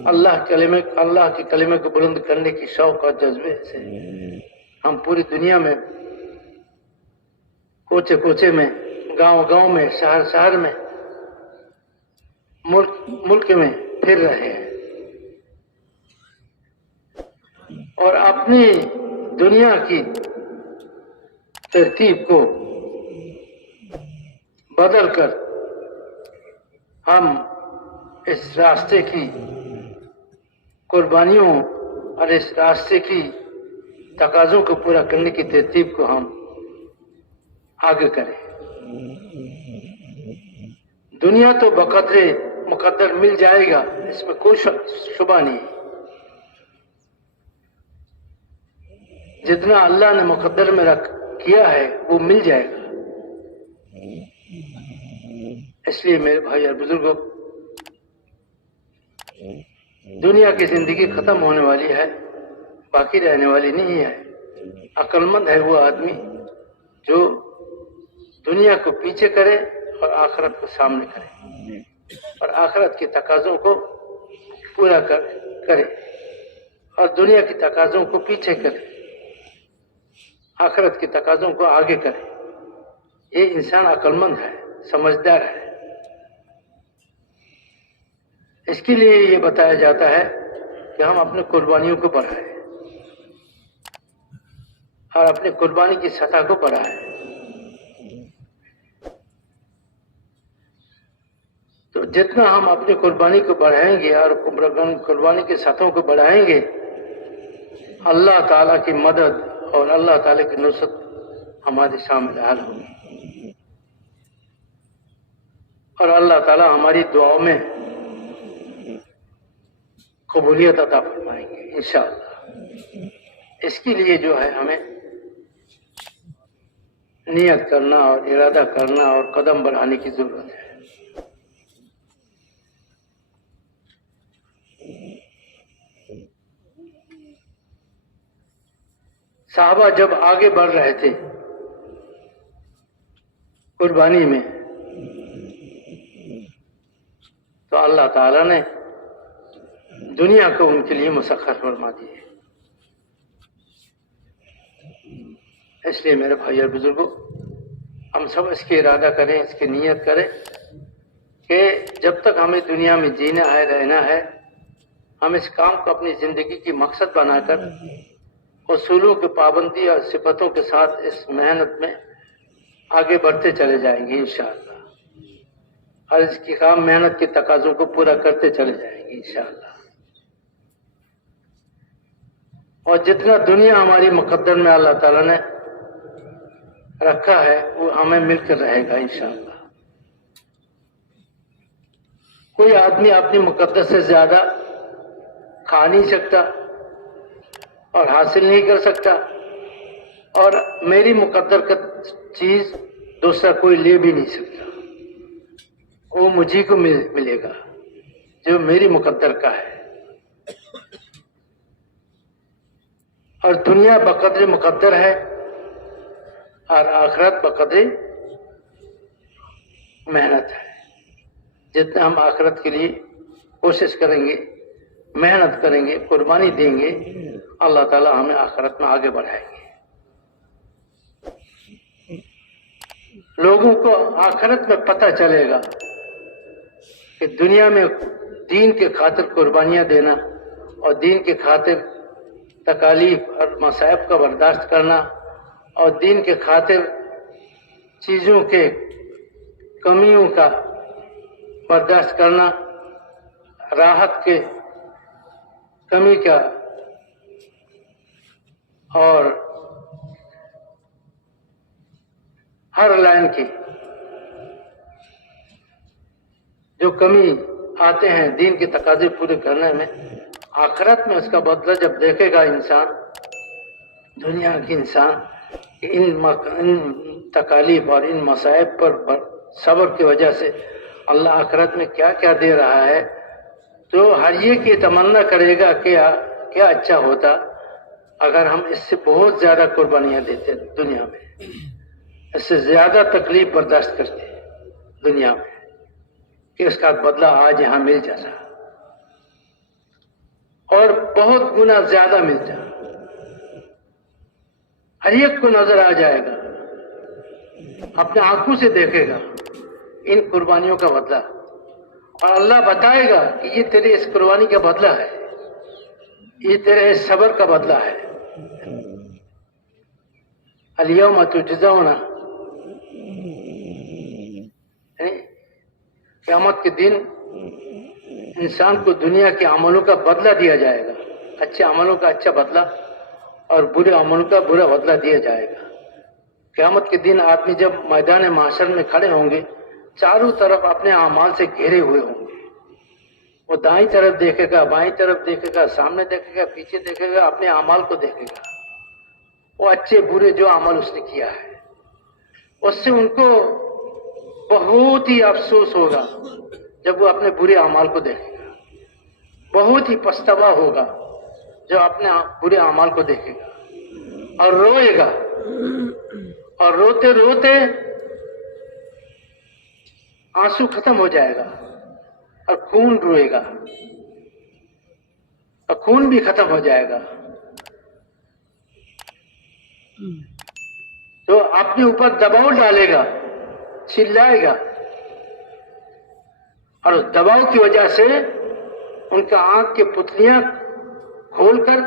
اللہ کے کلمے کو بلند کرنے کی شوق اور جذبے سے ہم پوری دنیا میں، کوچے کوچے میں، گاؤں گاؤں میں، شہر شہر میں، ملک میں پھر رہے ہیں اور اپنی دنیا کی ترتیب کو بدل کر ہم اس راستے کی قربانیوں اور اس راستے کی تقاضوں کو پورا کرنے کی ترتیب کو ہم آگے کریں. دنیا تو بقدر مقدر مل جائے گا، اس میں کوئی شبہ نہیں. جتنا اللہ نے مقدر میں کیا ہے وہ مل جائے گا. اس لیے میرے بھائی اور بزرگوں، دنیا کی زندگی ختم ہونے والی ہے، باقی رہنے والی نہیں ہے. عقل مند ہے وہ آدمی جو دنیا کو پیچھے کرے اور آخرت کو سامنے کرے اور آخرت کے تقاضوں کو پورا کرے اور دنیا کی تقاضوں کو پیچھے کرے، آخرت کے تقاضوں کو آگے کرے. یہ انسان عقل مند ہے، سمجھدار ہے. اس کے لیے یہ بتایا جاتا ہے کہ ہم اپنے قربانیوں کو بڑھائیں اور اپنی قربانی کی سطح کو بڑھائیں. تو جتنا ہم اپنی قربانی کو بڑھائیں گے اور قربانی کی سطحوں کو بڑھائیں گے، اللہ تعالیٰ کی مدد اور اللہ تعالیٰ کی نصرت ہمارے سامنے حل ہوگی اور اللہ تعالیٰ ہماری دعاؤں میں قبولیت عطا فرمائیں گے انشاءاللہ. اس کے لیے جو ہے ہمیں نیت کرنا اور ارادہ کرنا اور قدم بڑھانے کی ضرورت ہے. صحابہ جب آگے بڑھ رہے تھے قربانی میں تو اللہ تعالیٰ نے دنیا کو ان کے لیے مسخر فرما دی ہے. اس لیے میرے بھائی اور بزرگوں، ہم سب اس کی ارادہ کریں، اس کی نیت کریں کہ جب تک ہمیں دنیا میں جینا ہے، رہنا ہے، ہم اس کام کو اپنی زندگی کی مقصد بنا کر اصولوں کی پابندی اور صفتوں کے ساتھ اس محنت میں آگے بڑھتے چلے جائیں گے انشاءاللہ اور اس کی کام محنت کے تقاضوں کو پورا کرتے چلے جائیں گے انشاءاللہ. اور جتنا دنیا ہماری مقدر میں اللہ تعالیٰ نے رکھا ہے وہ ہمیں مل کر رہے گا انشاءاللہ. کوئی آدمی اپنی مقدر سے زیادہ کھا نہیں سکتا اور حاصل نہیں کر سکتا اور میری مقدر کا چیز دوسرا کوئی لے بھی نہیں سکتا. وہ مجھے کو ملے گا جو میری مقدر کا ہے. اور دنیا بقدر مقدر ہے اور آخرت بقدر محنت ہے. جتنا ہم آخرت کے لیے کوشش کریں گے، محنت کریں گے، قربانی دیں گے، اللہ تعالیٰ ہمیں آخرت میں آگے بڑھائیں گے. لوگوں کو آخرت میں پتہ چلے گا کہ دنیا میں دین کے خاطر قربانیاں دینا اور دین کے خاطر تکالیف اور مصائب کا برداشت کرنا اور دین کے خاطر چیزوں کے کمیوں کا برداشت کرنا، راحت کے کمی کا اور ہر لائن کی جو کمی آتے ہیں دین کے تقاضے پورے کرنے میں، آخرت میں اس کا بدلہ جب دیکھے گا انسان، دنیا کے انسان، کہ ان تکالیف اور ان مصائب پر صبر کی وجہ سے اللہ آخرت میں کیا کیا دے رہا ہے، تو ہر یہ کی تمنا کرے گا کہ کیا اچھا ہوتا اگر ہم اس سے بہت زیادہ قربانیاں دیتے دنیا میں، اس سے زیادہ تکلیف برداشت کرتے دنیا میں، کہ اس کا بدلہ آج یہاں مل جاتا اور بہت گنا زیادہ ملتا. ہر ایک کو نظر آ جائے گا، اپنے آنکھوں سے دیکھے گا ان قربانیوں کا بدلہ، اور اللہ بتائے گا کہ یہ تیرے اس قربانی کا بدلہ ہے، یہ تیرے اس صبر کا بدلہ ہے. الیوم تجزون، قیامت کے دن انسان کو دنیا کے عملوں کا بدلہ دیا جائے گا، اچھے عملوں کا اچھا بدلہ اور برے عملوں کا برا بدلہ دیا جائے گا. قیامت کے دن آدمی جب میدان محشر میں کھڑے ہوں گے، چاروں طرف اپنے اعمال سے گھیرے ہوئے ہوں گے. وہ دائیں طرف دیکھے گا، بائیں طرف دیکھے گا، سامنے دیکھے گا، پیچھے دیکھے گا، اپنے اعمال کو دیکھے گا، وہ اچھے برے جو عمل اس نے کیا ہے. اس سے ان کو بہت ہی افسوس ہوگا جب وہ اپنے برے اعمال کو دیکھے گا، بہت ہی پچھتاوا ہوگا جب اپنے برے اعمال کو دیکھے گا اور روئے گا، اور روتے روتے آنسو ختم ہو جائے گا اور خون روئے گا اور خون بھی ختم ہو جائے گا. تو اپنے اوپر دباؤ ڈالے گا، چلائے گا، اور اس دباؤ کی وجہ سے ان کا آنکھ کے پتلیاں کھول کر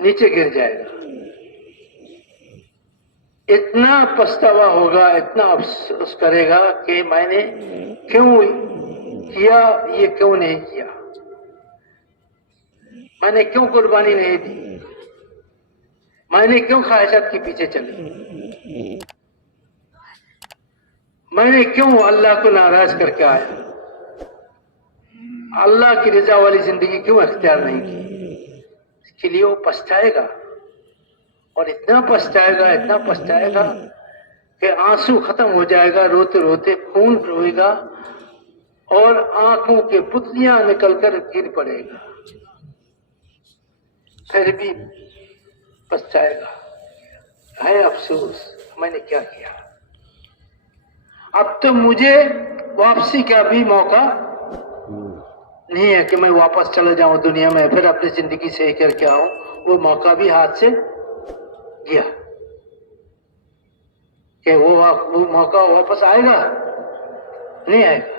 نیچے گر جائے گا. اتنا پچھتاوا ہوگا، اتنا افسوس کرے گا کہ میں نے کیوں کیا، یہ کیوں نہیں کیا، میں نے کیوں قربانی نہیں دی، میں نے کیوں خواہشات کے پیچھے چلی، میں نے کیوں اللہ کو ناراض کر کے آیا، اللہ کی رضا والی زندگی کیوں اختیار نہیں کی. اس کے لیے وہ پچھتائے گا، اور اتنا پچھتائے گا، اتنا پچھتائے گا کہ آنسو ختم ہو جائے گا، روتے روتے خون روئے گا اور آنکھوں کے پتلیاں نکل کر گر پڑے گا. پھر بھی پچھتائے گا، ہے افسوس میں نے کیا کیا. اب تو مجھے واپسی کا بھی موقع نہیں ہے کہ میں واپس چلا جاؤں دنیا میں، پھر اپنی زندگی صحیح کر کے آؤں. وہ موقع بھی ہاتھ سے گیا کہ وہ موقع واپس آئے گا، نہیں آئے گا.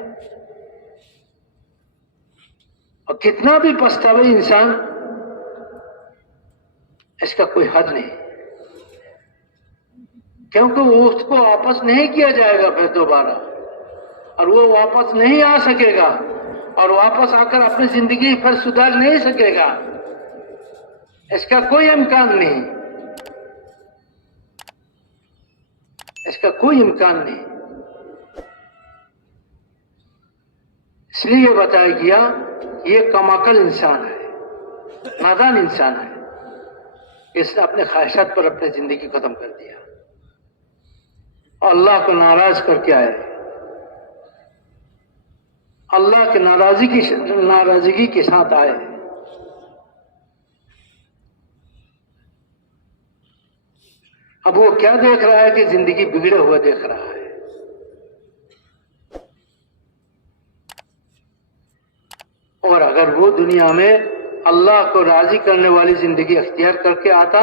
اور کتنا بھی پچھتاوے انسان، اس کا کوئی حد نہیں، کیونکہ وہ اس کو واپس نہیں کیا جائے گا پھر دوبارہ، اور وہ واپس نہیں آ سکے گا، اور واپس آ کر اپنی زندگی پھر سدھار نہیں سکے گا. اس کا کوئی امکان نہیں، اس کا کوئی امکان نہیں. اس لیے یہ بتایا گیا یہ کم عقل انسان ہے، نادان انسان ہے، اس نے اپنے خواہشات پر اپنی زندگی ختم کر دیا اور اللہ کو ناراض کر کے آئے. اللہ کے ناراضگی کے ساتھ آئے ہیں۔ اب وہ کیا دیکھ رہا ہے کہ زندگی بگڑے ہوا دیکھ رہا ہے۔ اور اگر وہ دنیا میں اللہ کو راضی کرنے والی زندگی اختیار کر کے آتا،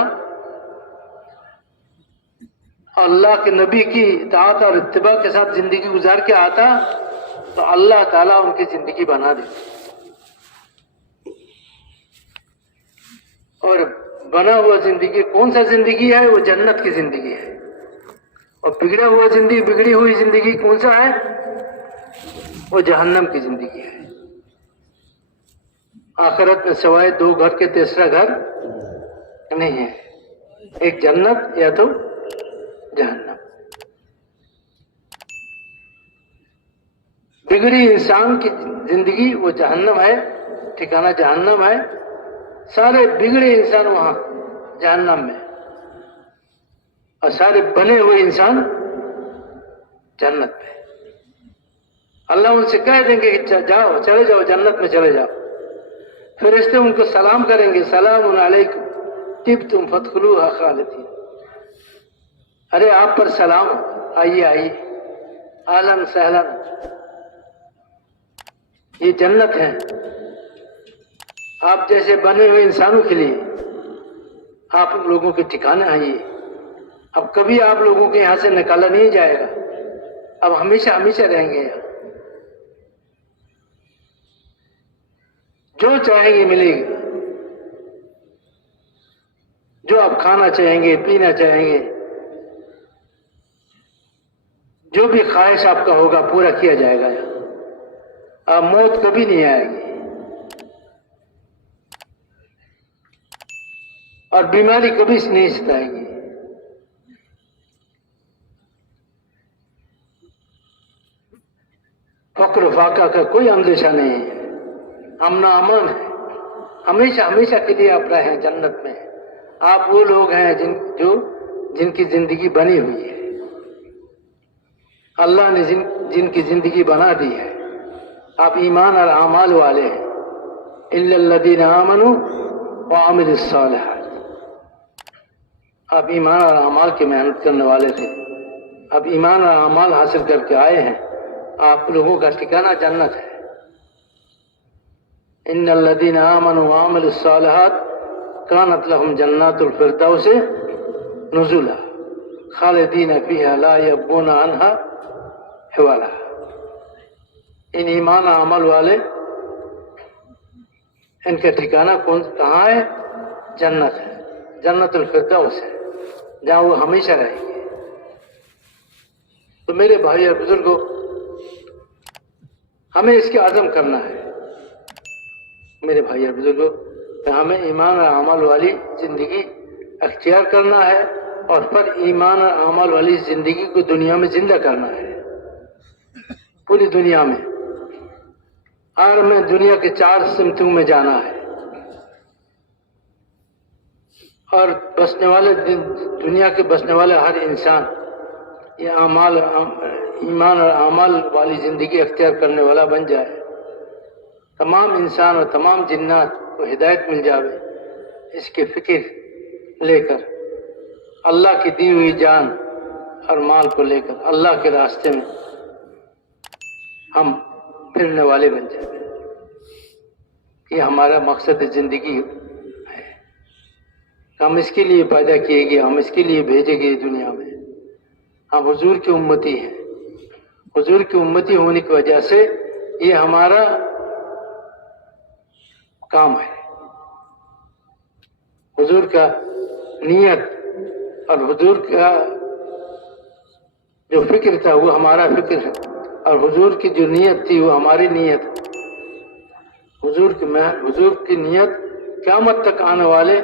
اللہ کے نبی کی اطاعت اور اتباع کے ساتھ زندگی گزار کے آتا، تو اللہ تعالیٰ ان کی زندگی بنا دیتا۔ اور بنا ہوا زندگی کون سا زندگی ہے؟ وہ جنت کی زندگی ہے۔ اور بگڑی ہوئی زندگی کون سا ہے؟ وہ جہنم کی زندگی ہے۔ آخرت میں سوائے دو گھر کے تیسرا گھر نہیں ہے، ایک جنت یا تو جہنم۔ بگڑی انسان کی زندگی وہ جہنم ہے، ٹھکانہ جہنم ہے۔ سارے بگڑے انسان وہاں جہنم میں، اور سارے بنے ہوئے انسان جنت میں۔ اللہ ان سے کہہ دیں گے کہ جاؤ، چلے جاؤ، جنت میں چلے جاؤ۔ فرشتے ان کو سلام کریں گے، سلام علیکم طبتم فادخلوها خالدین۔ ارے آپ پر سلام، آئیے آئیے، اہلاً سہلاً، یہ جنت ہے آپ جیسے بنے ہوئے انسانوں کے لیے۔ آپ لوگوں کے ٹھکانے ہیں یہ، اب کبھی آپ لوگوں کے یہاں سے نکالا نہیں جائے گا، اب ہمیشہ ہمیشہ رہیں گے یہاں، جو چاہیں گے ملے گا، جو آپ کھانا چاہیں گے، پینا چاہیں گے، جو بھی خواہش آپ کا ہوگا پورا کیا جائے گا یہاں۔ اب موت کبھی نہیں آئے گی، اور بیماری کبھی نہیں ستائے گی۔ فقر و فاقہ کا کوئی اندیشہ نہیں ہے، امن و امان ہے، ہمیشہ ہمیشہ کے لیے آپ رہیں جنت میں۔ آپ وہ لوگ ہیں جن کی زندگی بنی ہوئی ہے، اللہ نے جن کی زندگی بنا دی ہے۔ آپ ایمان اور اعمال والے ہیں، الا الذین آمنوا وعملوا الصالحات۔ آپ ایمان اور اعمال کی محنت کرنے والے تھے، اب ایمان اور اعمال حاصل کر کے آئے ہیں، آپ لوگوں کا ٹھکانہ جنت ہے۔ ان الذین آمنوا وعملوا الصالحات کانت لهم جنات الفردوس نزلا خالدین فیہا لا یبغون عنہا حولا۔ ان ایمان و عمل والے، ان کا ٹھکانہ کہاں ہے؟ جنت ہے، جنت الفردوس ہے، جہاں وہ ہمیشہ رہیں گے۔ تو میرے بھائی اور بزرگوں، ہمیں اس کے عزم کرنا ہے میرے بھائی اور بزرگوں، کہ ہمیں ایمان اور اعمال والی زندگی اختیار کرنا ہے، اور پھر ایمان اور اعمال والی زندگی کو دنیا میں زندہ کرنا ہے، پوری دنیا میں۔ اور ہمیں دنیا کے 4 سمتوں میں جانا ہے، اور بسنے والے دنیا کے بسنے والے ہر انسان یہ ایمان اور اعمال والی زندگی اختیار کرنے والا بن جائے، تمام انسان اور تمام جنات کو ہدایت مل جاوے، اس کی فکر لے کر اللہ کی دی ہوئی جان اور مال کو لے کر اللہ کے راستے میں ہم پھرنے والے بن جائیں۔ یہ ہمارا مقصد زندگی ہے، ہم اس کے لیے پیدا کیے گئے، ہم اس کے لیے بھیجے گئے دنیا میں۔ ہم حضور کی امتی ہیں، حضور کی امتی ہونے کی وجہ سے یہ ہمارا کام ہے۔ حضور کا نیت اور حضور کا جو فکر تھا وہ ہمارا فکر ہے، اور حضور کی جو نیت تھی وہ ہماری نیت ہے۔ حضور کی نیت قیامت تک آنے والے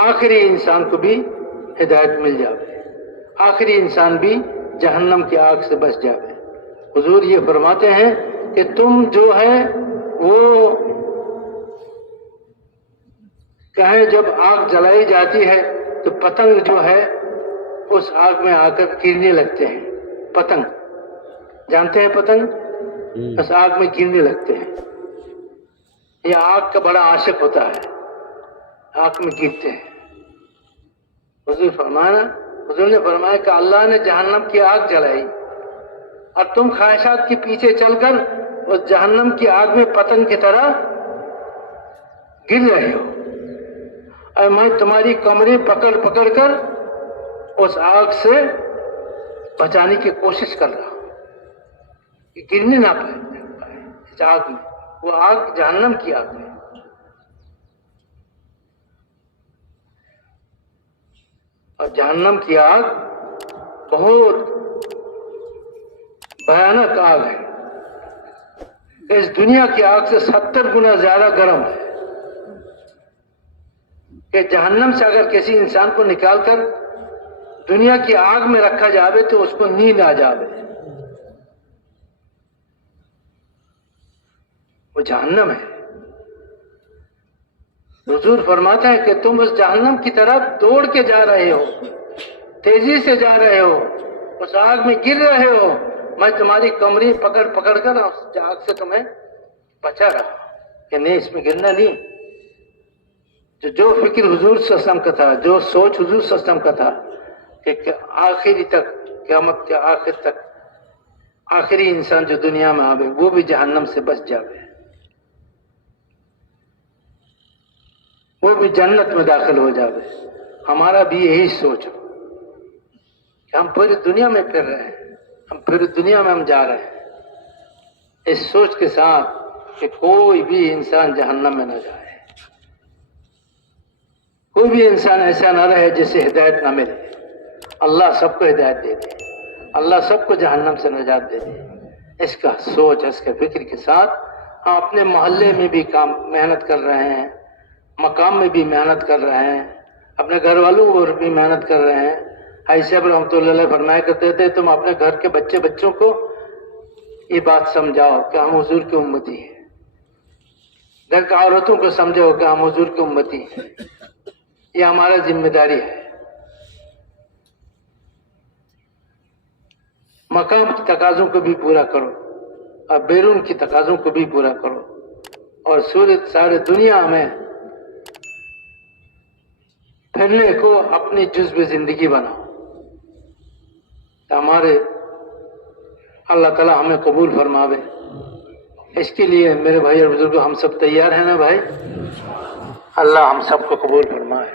آخری انسان کو بھی ہدایت مل جائے، آخری انسان بھی جہنم کی آگ سے بچ جائے۔ حضور یہ فرماتے ہیں کہ تم جو ہے وہ کہیں جب آگ جلائی جاتی ہے تو پتنگ جو ہے اس آگ میں آ کر گرنے لگتے ہیں۔ پتنگ جانتے ہیں؟ پتنگ بس آگ میں گرنے لگتے ہیں. یہ آگ کا بڑا عاشق ہوتا ہے، آگ میں گرتے ہیں. حضور نے فرمایا کہ اللہ نے جہنم کی آگ جلائی اور تم خواہشات کے پیچھے چل کر اس جہنم کی آگ میں پتنگ کی طرح گر رہے ہو، اور میں تمہاری کمریں پکڑ پکڑ کر اس آگ سے بچانے کی کوشش کر رہا ہوں کہ گرنے نہ پائے اس آگ میں. وہ آگ جہنم کی آگ ہے. اور جہنم کی آگ بہت بھیانک آگ ہے، اس دنیا کی آگ سے 70 گنا زیادہ گرم ہے. کہ جہنم سے اگر کسی انسان کو نکال کر دنیا کی آگ میں رکھا جاوے تو اس کو نیند آ جاوے. وہ جہنم ہے. حضور فرماتا ہے کہ تم اس جہنم کی طرف دوڑ کے جا رہے ہو، تیزی سے جا رہے ہو، اس آگ میں گر رہے ہو. میں تمہاری کمری پکڑ پکڑ کر اس آگ سے تمہیں بچا رہا کہ نہیں، اس میں گرنا نہیں. جو فکر حضور صلی اللہ علیہ وسلم کا تھا، جو سوچ حضور صلی اللہ علیہ وسلم کا تھا کہ آخری تک، قیامت کے آخر تک آخری انسان جو دنیا میں آوے وہ بھی جہنم سے بچ جاوے، وہ بھی جنت میں داخل ہو جاوے. ہمارا بھی یہی سوچ ہو کہ ہم پوری دنیا میں پھر رہے ہیں، ہم پوری دنیا میں ہم جا رہے ہیں، اس سوچ کے ساتھ کہ کوئی بھی انسان جہنم میں نہ جائے، کوئی بھی انسان ایسا نہ رہے جسے ہدایت نہ ملے. اللہ سب کو ہدایت دے دے، اللہ سب کو جہنم سے نجات دے دے. اس کا سوچ، اس کے فکر کے ساتھ ہم اپنے محلے میں بھی محنت کر رہے ہیں، مقام میں بھی محنت کر رہے ہیں، اپنے گھر والوں پر بھی محنت کر رہے ہیں. ایسے پر رحمۃ اللہ علیہ فرمایا کرتے تھے تم اپنے گھر کے بچوں کو یہ بات سمجھاؤ کہ ہم حضور کی امتی ہیں. گھر کی عورتوں کو سمجھاؤ کہ ہم حضور کی امتی ہیں. یہ ہمارا ذمہ داری ہے. مقام کی تقاضوں کو بھی پورا کرو اور بیرون کی تقاضوں کو بھی پورا کرو، اور سارے دنیا میں پھرنے کو اپنی جزو زندگی بناؤ. ہمارے اللہ تعالیٰ ہمیں قبول فرماوے. اس کے لیے میرے بھائی اور بزرگوں ہم سب تیار ہیں نا بھائی؟ اللہ ہم سب کو قبول فرمائے.